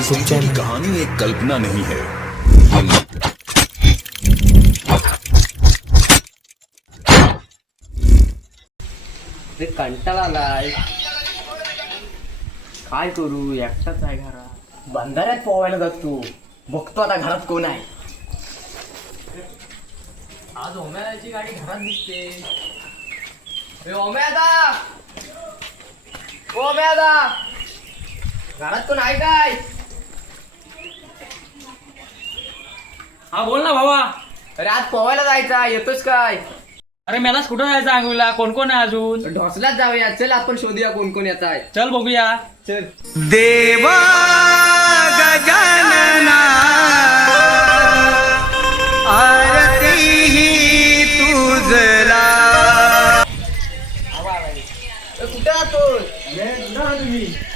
Video की channel. कहानी एक कल्पना नहीं है। ते कंटाळा आलाय. काय करू? एकटाच आहे घरात. बंधाऱ्यात पोवायला जातो बघतो आता घरात कोण आहे. आज ओम्याची गाडी घरात दिसते. ओम्यादा! ओम्यादा! घरात कोण आहे काय? हा बोल ना भावा. अरे आज पोवायला जायचा येतोच काय? अरे मलाच कुठं जायचं अंगुला कोण कोण आहे अजून? ढोसलाच जाऊया. चल आपण शोधूया कोण कोण येत आहे. चल बघूया. चल. ए, कुठं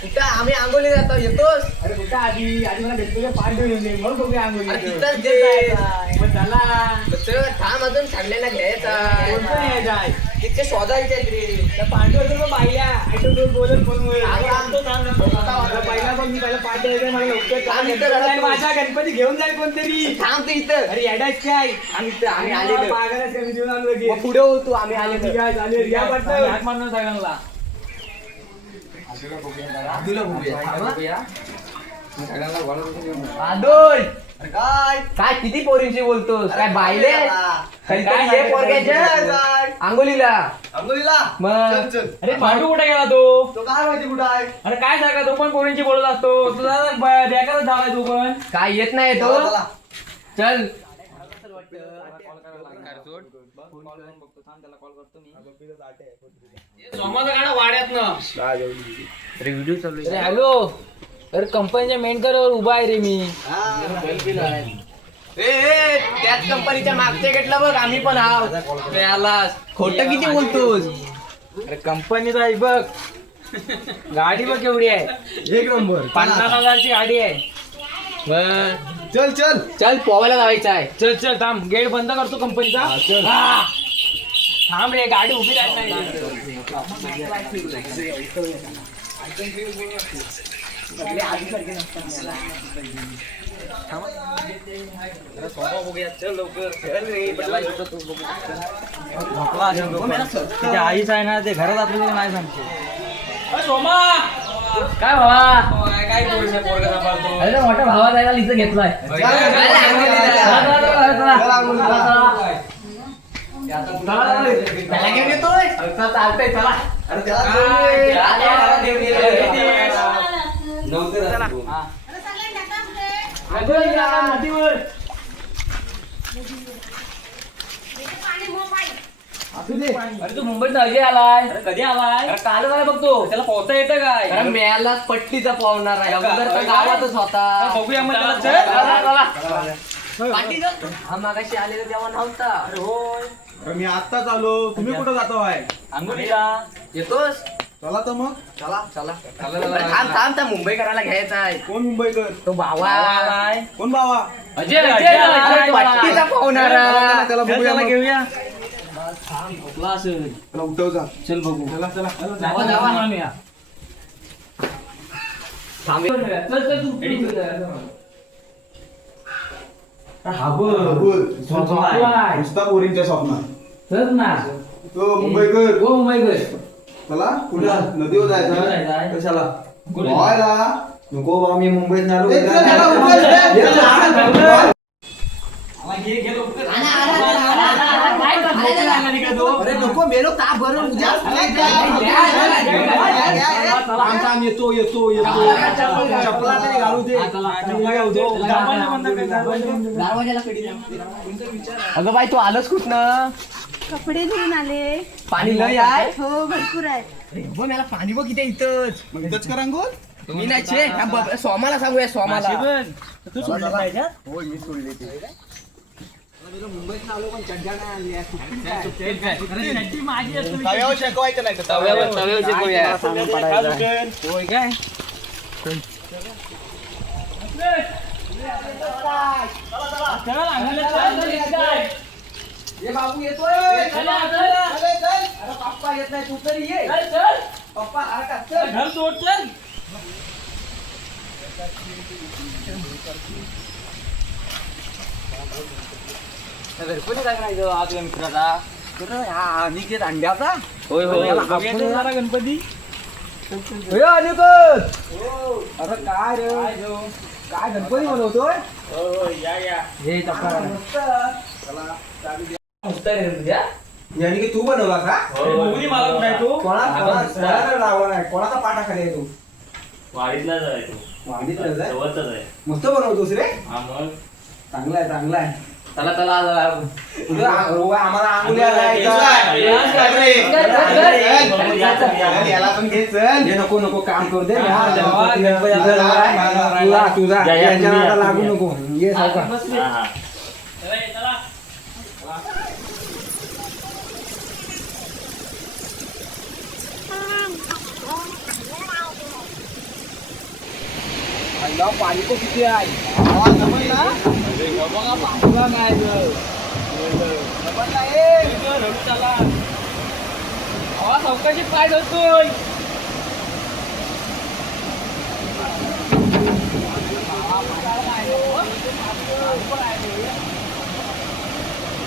कुठं आम्ही आंघोळी जातो? येतोस? आधी आधी मला भेटतो पाठ देऊन मग बघूया अंगुली अरे तिथंच दे. चला. मग चल थांब अजून ठरलेला घ्यायचा. तिथे शोधायचे रे. पांडव पाहिल्या आठवतो बोलत फोन आम्ही आणतो पहिला पण मी पहिला पाठ द्यायचं मला लवकर आम्ही इथं राहतो. माझा गणपती घेऊन जाईल कोणतरी. थांब तू इथं. अरे येडाच काय? आम्ही इथं. आम्ही आलेलो. पागलच कमी देऊन आणलं की मग पुढे हो तू आम्ही आलेलो. हात मारणं सगळ्यांना तुला बघूया. बादोय काय काय किती पोरींशी बोलतोस? काय बायले कधीतरी ये पोरग्याच्या आंघोलीला अंगोलीला मग? अरे पांडू कुठे गेला तो? तो काय माहिती कुठं आहे? अरे काय सांगा तो पण पोरींची बोलत असतो. तुझा बेकारच झालाय तू पण. काय येत नाही तो? चला, गाणं वाड्यात ना अरे हॅलो. अरे कंपनीच्या मेन वर उभा आहे रे मी. ए ए, त्याच कंपनीच्या मागच्या गेटला बघ आम्ही पण आहोत. आलास खोट किती बोलतोस? अरे कंपनीचा आहे बघ. गाडी बघ केवढी आहे. एक नंबर. पन्नास हजारची गाडी आहे. बर. चल चल. चल पोवायला जायचं आहे. चल चल थांब. गेट बंद करतो कंपनीचा. हा. थांब रे गाडी उभी राहत नाही. आईच आहे ना ते घरात आपल्याला नाही सांगतो सोमा काय भावा काय मोठ्या भावा जायला लिहिचं घेतलाय घेऊन येतोय चला, चालतंय चला. अरे त्याला चला. अरे तू मुंबईत अजय आलाय. अरे कधी आलाय? अरे काल आलाय बघतो त्याला पोहता येतं काय? अरे मेला पट्टीचा पावणार आहे. अगोदर तर गावातच होता. बघूया मग त्याला. चला, हा मागाशी आलेला तेव्हा नव्हता. अरे होय. अरे मी आत्ताच आलो. तुम्ही कुठं जातो आहे अंगुलीला येतोस? चला तर मग. चला चला. अरे थांब थांब त्या मुंबई करायला घ्यायचा आहे. कोण मुंबईकर तो भावा. कोण बाबा अजय अजय, अजय, पट्टीचा पाहुणारा त्याला चल, बघूया त्याला मग. घेऊया. त्याला उठव जा. चल बघू. चला चला. जावा, जावा. चल चल हा बोल झोपलाय. नुसता पोरींच्या स्वप्नात चल ना. तो मुंबईकर मुंबईकर चला कुठं नदीवर नदीवर जायचं जायचं. कशाला कुठे? व्हायला नको बा मी मुंबईत आलो ए, चल, त्याला उचल, ए, चल, चल, चल, चल. अरे नको मेलो का बरं उद्या थांब, थांब, येतो येतो येतो चपला तरी घालू दे दरवाजाला कडी लाव. अगं बाई तू आलंच कुठनं कपडे धुवून आले. पाणी लय आहे हो भरपूर आहे. मला पाणी बघ इथे इथंच. मग इथंच कर अंघोळ? तुम्ही नाही छे. ह्या ब- सोमाला सांगूया सोमाला तू सोडलं पाहिजे तव्यावर शेकवायचं नाही का? तव्यावर. तव्यावर शिकवूया. होय काय? चला. अंगणात चल. ये बाबू येतोय. चला, चला. चल, चल. अरे पप्पा येत नाही तू तरी ये. चल, चल. पप्पा अरे का चल. घर सोड चल. गणपती काय करायचं तुझ्या मित्राचा तर हा अनिकेत अंड्याचा. होय होय. याला जरा गणपती. हे अनिकेत! अरे काय रे? काय गणपती बनवतोय? हे यानी की तू बनवला का बघून मला कुठे आहे तो कोणा कोणा कोणाला लावला नाही कोणाचा पाठाखाली आहे तू वाडीतलाच आहे तो वाढीतलाच आहे जवळचाच आहे मस्त बनवतोस रे हा मग चांगला आहे चांगला आहे चला चला चला. तुझं आ- हो, आम्हाला आंघोळ्या लावायच्या. याला पण घे चल हे नको नको काम करू दे हा. तुझा यांच्या नादाला लागू नको ये सावकार हा हा चला, ये, चला. nó qua những cô kia này nó nó mới đó nó có bảo qua ngay rồi nó bắt tay chưa được ta la có không cái chiếc tay thôi tươi Hãy subscribe cho rồi Ghiền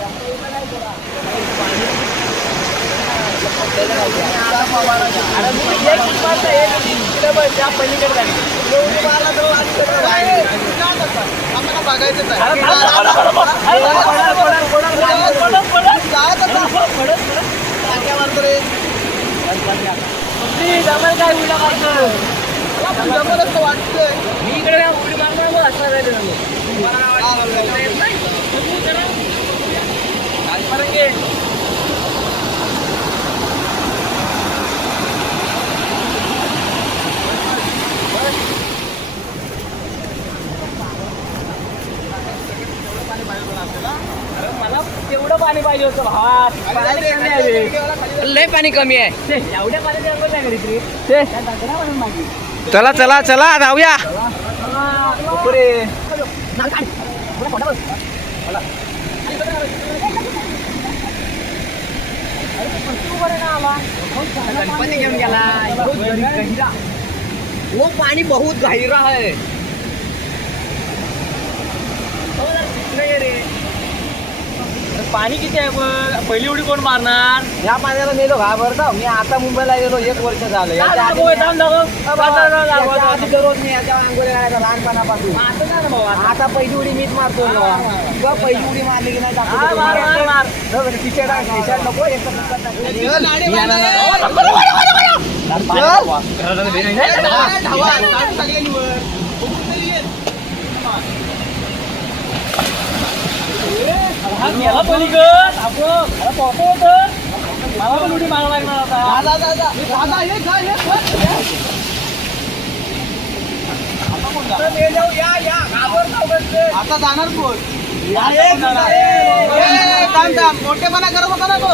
Mì Gõ Để không bỏ lỡ những video hấp dẫn तो किती आहे रडू चला. आवाज सावकाशी पाय मी इकडे उडी मारणार मग असणार आहे ते. कालपर्यंत अरे मला तेवढं पाणी पाहिजे होतं. आहे लय पाणी कमी आहे. एवढ्या नाही. चला चला चला जाऊया. गणपती घेऊन गेला. वो पाणी बहुत गहिरा है पाणी किती आहे पण पहिली उडी कोण मारणार या पाण्याला नेलो घाबरता मी आता मुंबईला गेलो एक वर्ष झालं याच्या आधी. आधी दररोज मी याच्या अंघोळी घालायचा लहानपणापासून आता पहिली उडी मीच मारतो किंवा पहिली उडी मारली की नाही हा, मार, मार, मार. तिथे नको एक हा गेला पलीकड. आपण अरे पोहतो होतं. मला पण उडी मारावं लागणार आता. आता जाणार? कोण? मोठेपणा करू नका नको.